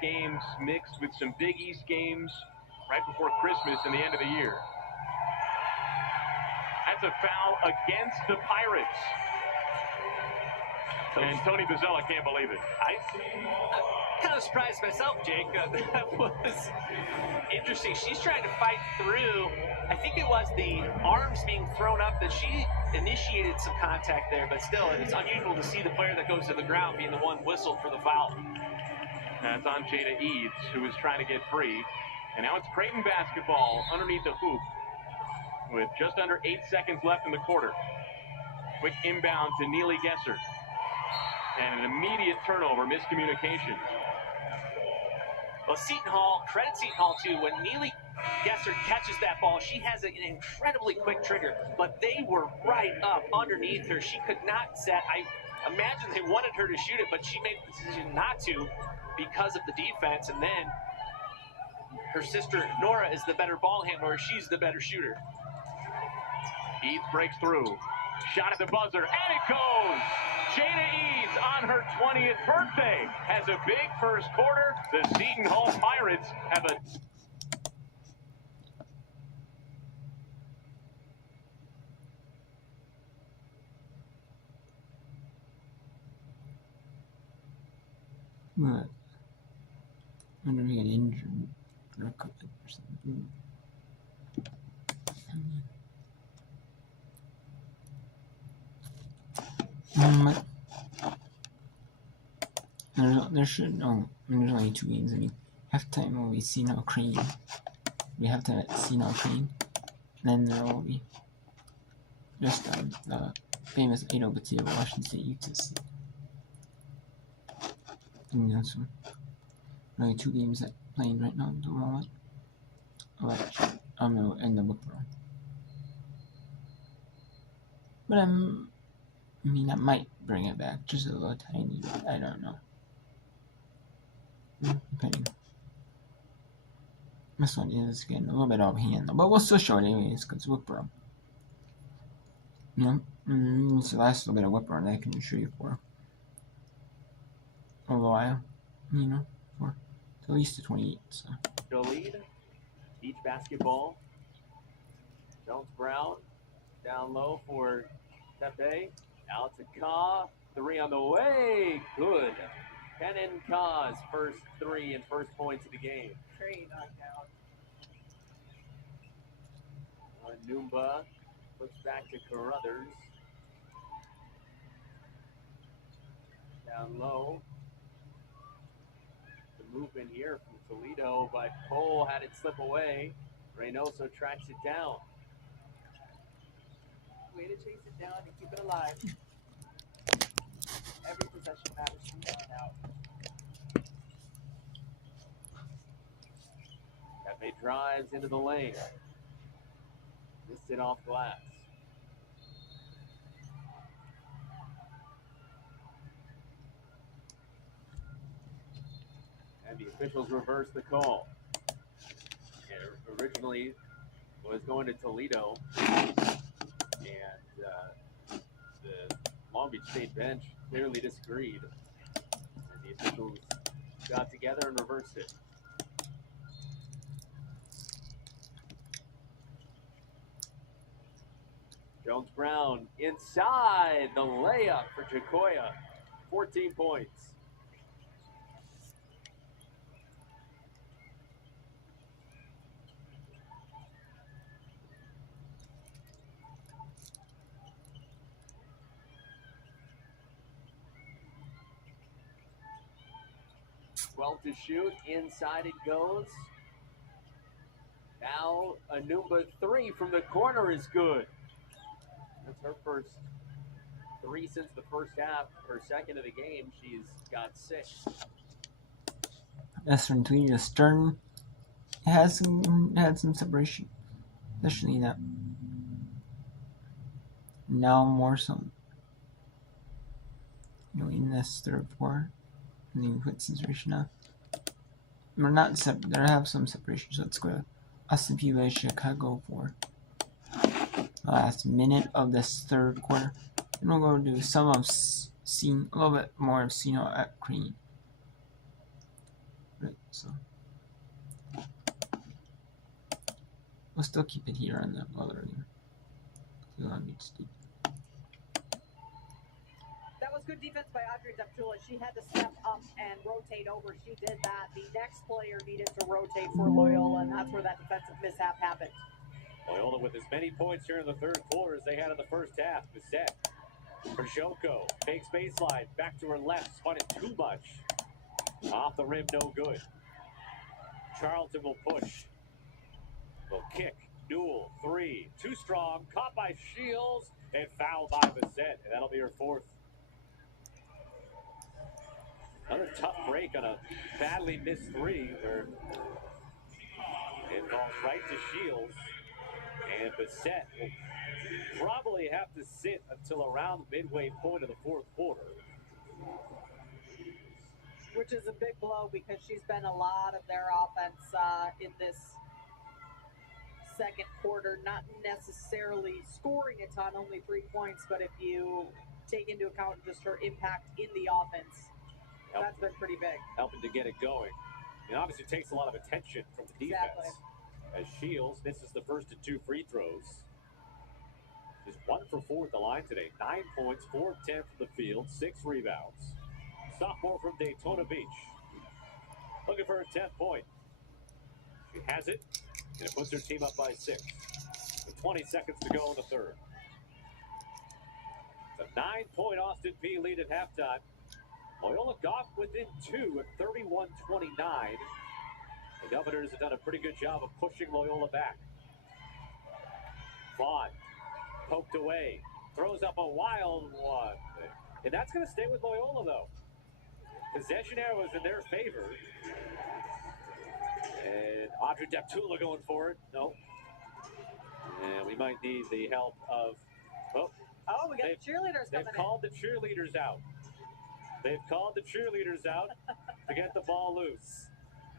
games mixed with some Big East games right before Christmas and the end of the year. That's a foul against the Pirates. And Tony Bozzella can't believe it. I'm kind of surprised myself, Jake. That was interesting. She's trying to fight through. I think it was the arms being thrown up that she initiated some contact there, but still, it's unusual to see the player that goes to the ground being the one whistled for the foul. That's on Jada Eads, who is trying to get free. And now it's Creighton basketball underneath the hoop with just under 8 seconds left in the quarter. Quick inbound to Neely Gesser. And an immediate turnover, miscommunication. Well, Seton Hall, credit Seton Hall too. When Neely Gesser catches that ball, she has an incredibly quick trigger, but they were right up underneath her. She could not set. I imagine they wanted her to shoot it, but she made the decision not to because of the defense. And then her sister Nora is the better ball handler. She's the better shooter. Eads breaks through. Shot at the buzzer, and it goes! Jada Eads on her 20th birthday has a big first quarter. The Seton Hall Pirates have a... What? I'm gonna get injured or something. There should no. There's only 2 games. I mean, halftime will be Seton Creighton. We have to Seton Creighton. Then there will be just the famous 8-0 Batavia Washington State Utah State. And that's only 2 games that playing right now at the moment. In the book room. But I mean, I might bring it back just a little tiny bit. I don't know. Depending. This one is getting a little bit offhand, but we'll still show it anyways because Whip Bro. You know, it's the last little bit of Whip Bro that I can show you for a while. You know, for at least the 28. So. The lead. Each basketball. Jones Brown down low for Tepe. Out to Ka. 3 on the way. Good. Kenan Ka's first 3 and first points of the game. Great knockout. Numba looks back to Carruthers. Down low. The movement here from Toledo, but Cole had it slip away. Reynoso tracks it down. Way to chase it down and keep it alive. Every possession matters from here on out. Pepe drives into the lane. Missed it off glass. And the officials reverse the call. It originally was going to Toledo, and the Long Beach State bench clearly disagreed. And the officials got together and reversed it. Jones Brown inside the layup for Jacoya. 14 points. To shoot, inside it goes. Now Anumba 3 from the corner is good. That's her first 3 since the first half. Her second of the game. She's got 6. That's from Toledo. Stern had some separation, especially that. Now more so. In this third quarter, and then we put separation now. We're not separate. They have some separation, so let's go to S&P by Chicago for the last minute of this third quarter. And we'll go do some of a little bit more of Sino at Creighton. so we'll still keep it here on the other end. We want to be steep. That was good defense by Audrey Deptula. She had to step up and rotate over. She did that. The next player needed to rotate for Loyola, and that's where that defensive mishap happened. Loyola with as many points here in the third quarter as they had in the first half. Bissett. Perjoko fakes baseline. Back to her left. Spun it too much. Off the rim, no good. Charlton will push. Will kick. Newell, 3. Too strong. Caught by Shields. And fouled by Bissett. And that'll be her 4th. Another tough break on a badly missed 3. Where it falls right to Shields. And Bissett will probably have to sit until around the midway point of the 4th quarter. Which is a big blow because she's been a lot of their offense in this second quarter. Not necessarily scoring a ton, only 3 points, but if you take into account just her impact in the offense, that's been pretty big. Helping to get it going. It obviously takes a lot of attention from the defense. Exactly. As Shields misses the first of 2 free throws. She's 1 for 4 at the line today. 9 points, 4 of 10 from the field, 6 rebounds. Sophomore from Daytona Beach. Looking for her 10th point. She has it, and it puts her team up by 6. With 20 seconds to go in the third. It's a 9-point Austin Peay lead at halftime. Loyola got within 2 at 31-29. The Governors have done a pretty good job of pushing Loyola back. Vaughn poked away, throws up a wild one. And that's going to stay with Loyola, though. Possession arrow is in their favor. And Audrey Deptula going for it. No. And we might need the help of... Oh, we got the cheerleaders coming in. They've called the cheerleaders out. They've called the cheerleaders out to get the ball loose.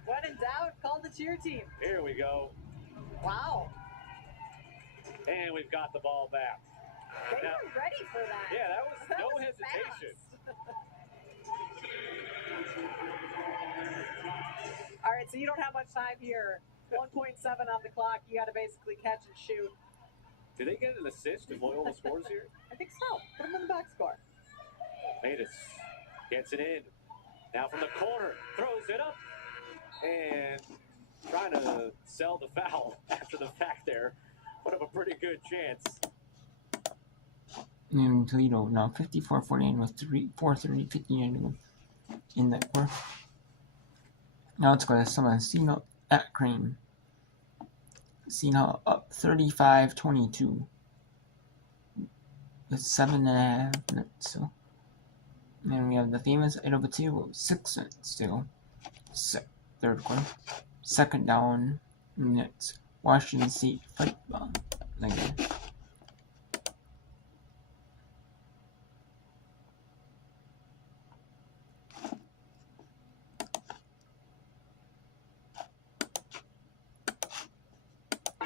When in doubt, call the cheer team. Here we go. Wow. And we've got the ball back. They were ready for that. Yeah, that was no hesitation. All right, so you don't have much time here. 1.7 on the clock. You got to basically catch and shoot. Did they get an assist if Loyola scores here? I think so. Put them in the box score. Matus gets it in. Now from the corner. Throws it up. And trying to sell the foul after the fact there. Put up a pretty good chance. And Toledo now 54-49 with 4:30, 59 to go in that quarter. Now let's go to Celestino at Crane. Cena up 35-22 with 7.5 minutes still. And then we have the famous Idaho Potato 6 minutes still. Third quarter. Second down minutes. Washington State football again.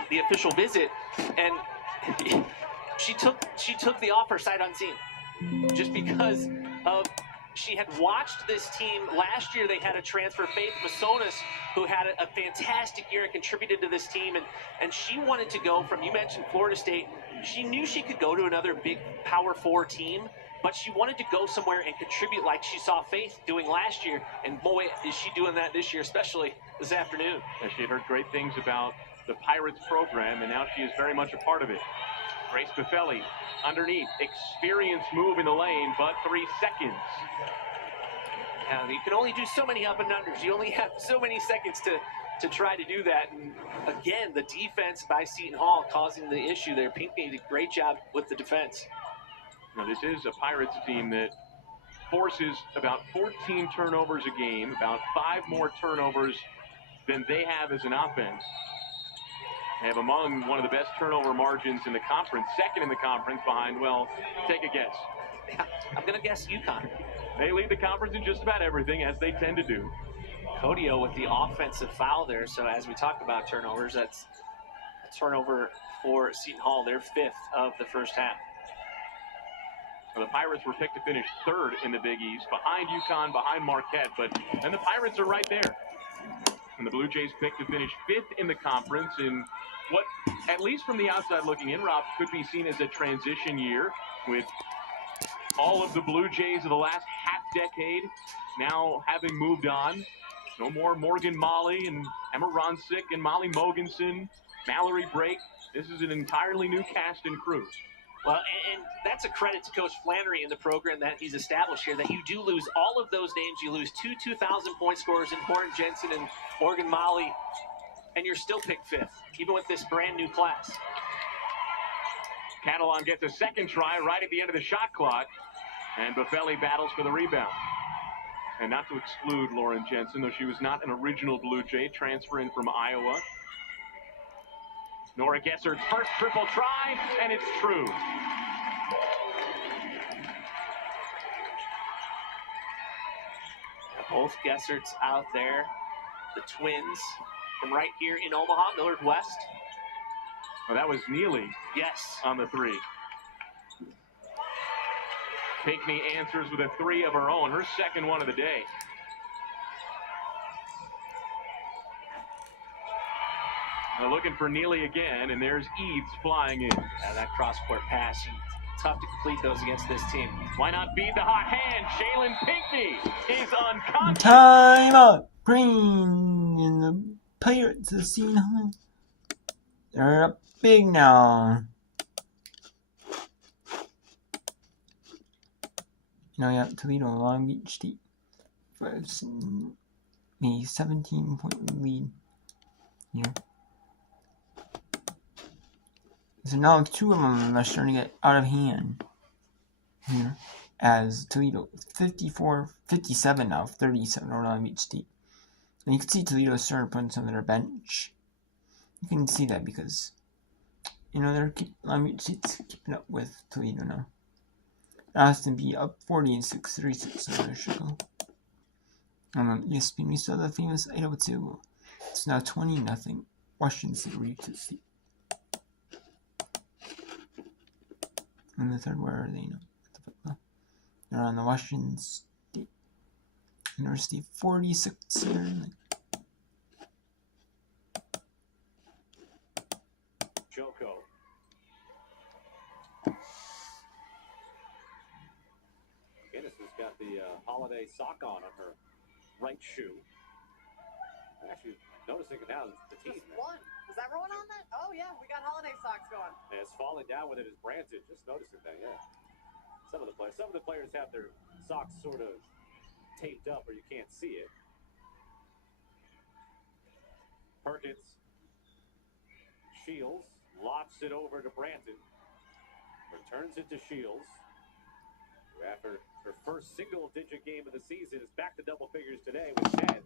The official visit, and she took the offer sight unseen, just because of she had watched this team last year. They had a transfer, Faith Masonis, who had a fantastic year and contributed to this team, and she wanted to go from, you mentioned Florida State. She knew she could go to another big Power 4 team, but she wanted to go somewhere and contribute like she saw Faith doing last year, and boy, is she doing that this year, especially this afternoon. And she had heard great things about the Pirates program, and now she is very much a part of it. Grace Buffelli underneath, experienced move in the lane, but 3 seconds. Now, you can only do so many up and unders. You only have so many seconds to try to do that. And again, the defense by Seton Hall causing the issue there. Pinckney did a great job with the defense. Now, this is a Pirates team that forces about 14 turnovers a game, about 5 more turnovers than they have as an offense. They have among one of the best turnover margins in the conference, second in the conference behind, well, take a guess. I'm going to guess UConn. They lead the conference in just about everything, as they tend to do. Codio with the offensive foul there. So as we talk about turnovers, that's a turnover for Seton Hall, their 5th of the first half. Well, the Pirates were picked to finish 3rd in the Big East, behind UConn, behind Marquette, and the Pirates are right there. And the Blue Jays picked to finish 5th in the conference in what, at least from the outside looking in, Rob, could be seen as a transition year with all of the Blue Jays of the last half-decade now having moved on. No more Morgan Molly and Emma Ronsick and Molly Mogensen, Mallory Brake. This is an entirely new cast and crew. Well, and that's a credit to Coach Flannery and the program that he's established here, that you do lose all of those names. You lose 2 2,000-point scorers in Horton Jensen and Morgan Molly, and you're still picked 5th, even with this brand-new class. Catalan gets a second try right at the end of the shot clock, and Buffelli battles for the rebound. And not to exclude Lauren Jensen, though she was not an original Blue Jay, transferring from Iowa. Nora Gessert's first triple try, and it's true. Both Gesserts out there. The twins from right here in Omaha, Millard West. Well, that was Neely Yes. on the 3. Pinckney answers with a 3 of her own, her second one of the day. Now looking for Neely again, and there's Eads flying in. Yeah, that cross-court pass, tough to complete those against this team. Why not feed the hot hand? Shaylin Pinckney is unconscious. Time out. Green and the Pirates of Seton Hall. They're up big now. Now you have Toledo and Long Beach State for a 17-point lead here. So now 2 of them are starting to get out of hand here, as Toledo 57 now, 37 over Long Beach State. And you can see Toledo starting to put some of their bench. You can see that because, Long Beach State's keeping up with Toledo now. Austin B up 40-6, 36 over Chicago. And on ESPN, we saw the famous Idaho 2. It's now 20-0. Washington State or Utah State. And the third, where are they now? They're on the Washington State University 46 here. Joko. Guinness has got the holiday sock on her right shoe. Actually, noticing it now, the team. Just one. Is everyone on that? Oh, yeah, we got holiday socks going. And it's falling down with it is Branson. Just noticing that, yeah. Some of the players have their socks sort of taped up or you can't see it. Perkins. Shields lofts it over to Branson. Returns it to Shields. Who after her first single-digit game of the season is back to double figures today with 10.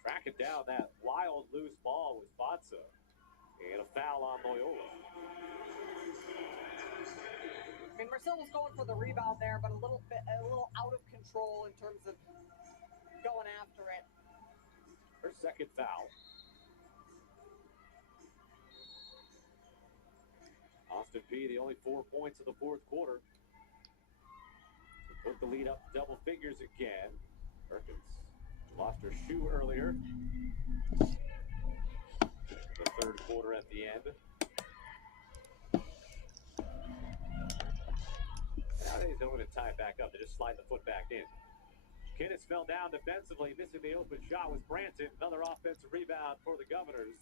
Tracking down that wild loose ball with Fatsa. And a foul on Loyola. I mean, Marcel was going for the rebound there, but a little out of control in terms of going after it. Her second foul. Austin P, the only 4 points of the fourth quarter. Put the lead up double figures again. Perkins lost her shoe earlier. The third quarter at the end. Nowadays, they wouldn't tie it back up. They just slide the foot back in. Kiddes fell down defensively, missing the open shot with Branson. Another offensive rebound for the Governors.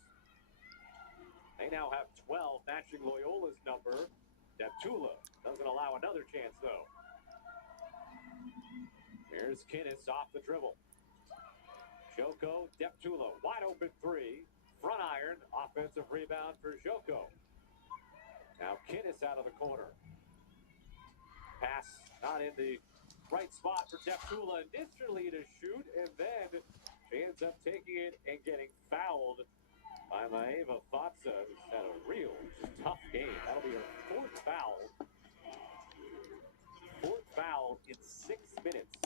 They now have 12, matching Loyola's number. Deptula doesn't allow another chance, though. Here's Kiddes off the dribble. Joko, Deptula, wide open 3. Front iron, offensive rebound for Joko. Now Kiddes out of the corner. Pass not in the right spot for Deptula initially to shoot, and then she ends up taking it and getting fouled by Maeva Fatsa, who's had a real tough game. That'll be her fourth foul. Fourth foul in 6 minutes.